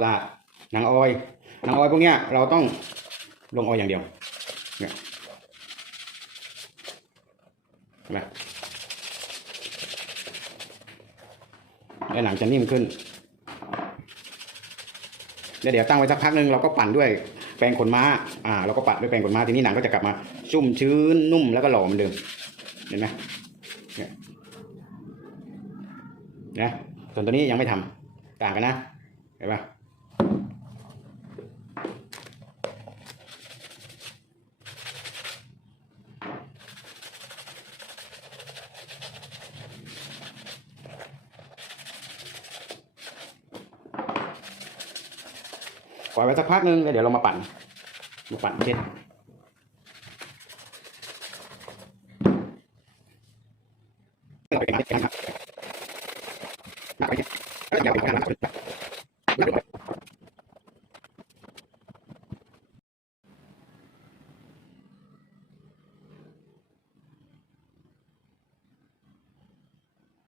ปลาหนังออยหนังออยพวกเนี้ยเราต้องลงออยอย่างเดียวเนี่ยนไหมแล้วหนังจะนิ่มขึ้นแล้วเดี๋ยวตั้งไว้สักพักหนึ่งเราก็ปั่นด้วยแปรงขนม้า อ่า เราก็ปั่นด้วยแปรงขนม้าทีนี้หนังก็จะกลับมาชุ่มชื้นนุ่มแล้วก็หล่อเหมือนเดิม เห็นไหมเนี่ยนะส่วนตัวนี้ยังไม่ทำต่างกันนะ เห็นปะ ล่อยไว้สักพักนึงแล้วเดี๋ยวเรามาปั่น มาปั่นเช็ดเราไปกันครับ